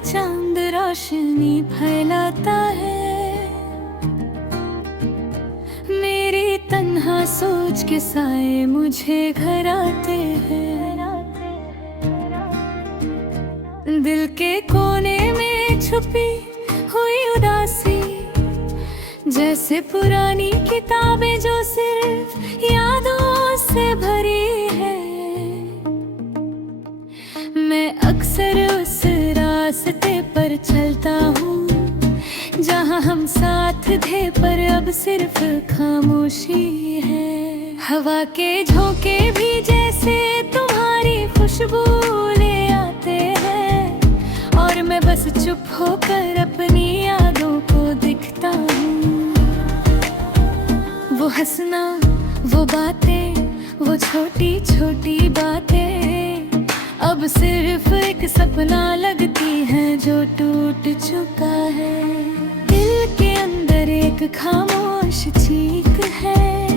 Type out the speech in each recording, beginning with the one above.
चांद रोशनी फैलाता है। मेरी तन्हा सोच के साए मुझे घर आते हैं। दिल के कोने में छुपी हुई उदासी, जैसे पुरानी किताबें जो सिर्फ यादों से भरी है। मैं अक्सर उस रास्ते पर चलता हूँ जहाँ हम साथ थे, पर अब सिर्फ खामोशी है। हवा के झोंके भी जैसे तुम्हारी खुशबू ले आते हैं, और मैं बस चुप होकर अपनी यादों को दिखता हूँ। वो हंसना, वो बातें, वो छोटी छोटी बातें अब सिर्फ एक सपना लगती है जो टूट चुका है। दिल के अंदर एक खामोश चीख है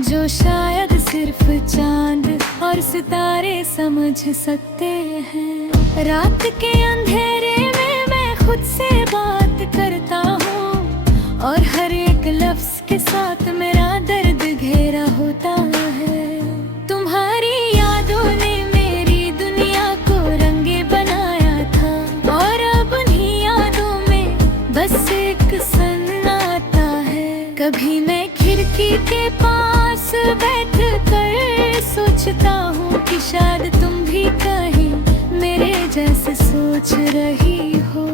जो शायद सिर्फ चांद और सितारे समझ सकते हैं। रात के अंधेरे में मैं खुद से बात करता हूँ, और हर एक लफ्ज के साथ मेरा दर्द घेरा होता है। तुम्हारी यादों ने मेरी दुनिया को रंगे बनाया था, और अब उन्हीं यादों में बस एक सन्नाटा है। कभी मैं खिड़की के पास बैठ कर सोचता हूँ कि शायद तुम भी कहीं मेरे जैसे सोच रही हो,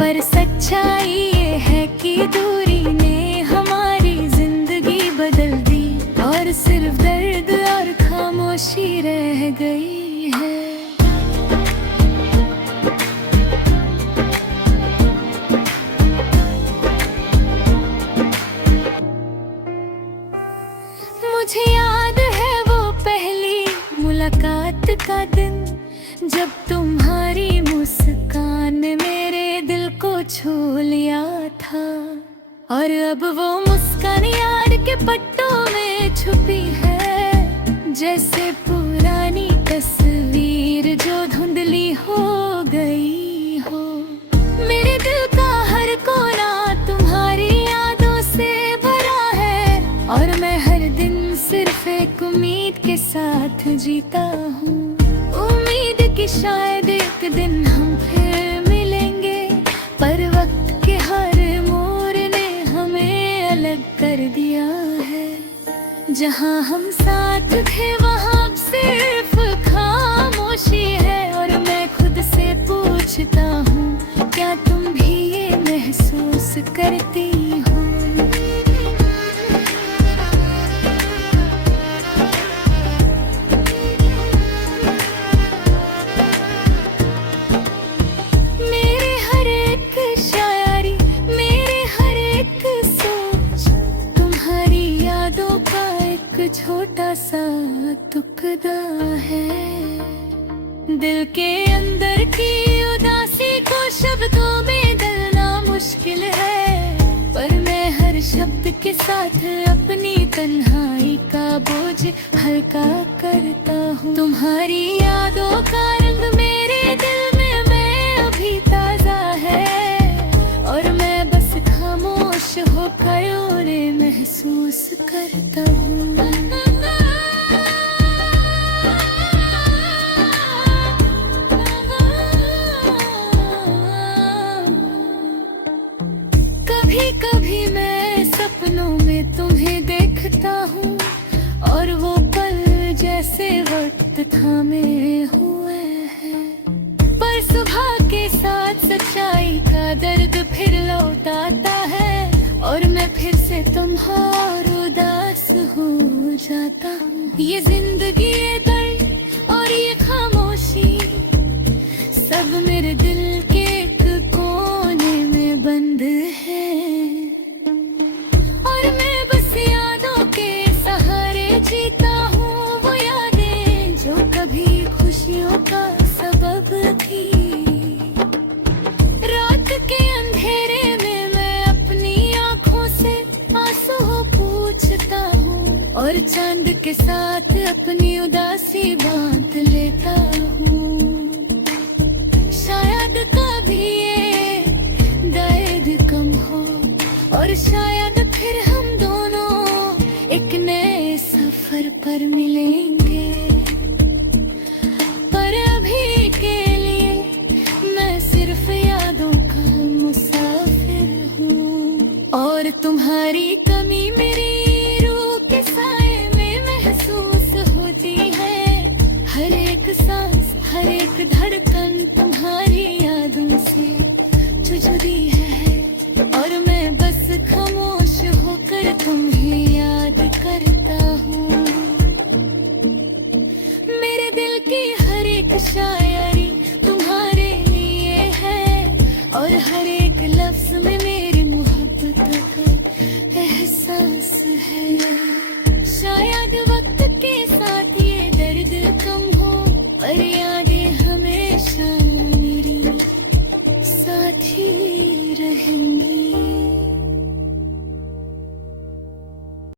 पर सच्चाई ये है कि दूरी ने हमारी जिंदगी बदल दी, और सिर्फ दर्द और खामोशी रह गई है। मुझे याद है वो पहली मुलाकात का दिन, जब तुम्हारी मुस्कान ने मेरे दिल को छू लिया था। और अब वो मुस्कान याद के पट्टों में छुपी है, जैसे पुरानी तस्वीर जो धुंधली हो गई हो। मेरे दिल का हर कोना तुम्हारी यादों से भरा है, और मैं हर दिन सिर्फ एक उम्मीद के साथ जीता हूँ। उम्मीद कि शायद एक दिन हम फिर मिलेंगे, पर वक्त के हर मोड़ ने हमें अलग कर दिया है। जहाँ हम साथ थे वहाँ अब सिर्फ खामोशी है, और मैं खुद से पूछता हूँ क्या तुम भी ये महसूस करती हो। छोटा सा टुकड़ा है। दिल के अंदर की उदासी को शब्दों में डालना मुश्किल है, पर मैं हर शब्द के साथ अपनी तन्हाई का बोझ हल्का करता हूँ। तुम्हारी यादों का रंग मेरे दिल में मैं अभी ताजा है, और मैं बस खामोश होकर उन्हें महसूस करता हूँ। कभी कभी मैं सपनों में तुम्हें देखता हूँ, और वो पल जैसे वक्त थामे हुए हैं, पर सुबह के साथ सच्चाई का दर्द फिर लौट आता है, और मैं फिर से तुम्हारा उदास हो जाता हूँ। ये जिंदगी, ये दर्द और ये खामोशी सब मेरे दिल के एक कोने में बंद है, और मैं बस यादों के सहारे जीता हूँ। वो यादें जो कभी खुशियों का सबब थी। रात के अंधेरे में मैं अपनी आँखों से आंसू पूछता हूँ, और चांद के साथ अपनी उदासी बांट लेता हूँ। शायद ये दर्द कम हो, और शायद फिर हम दोनों एक नए सफर पर मिलेंगे।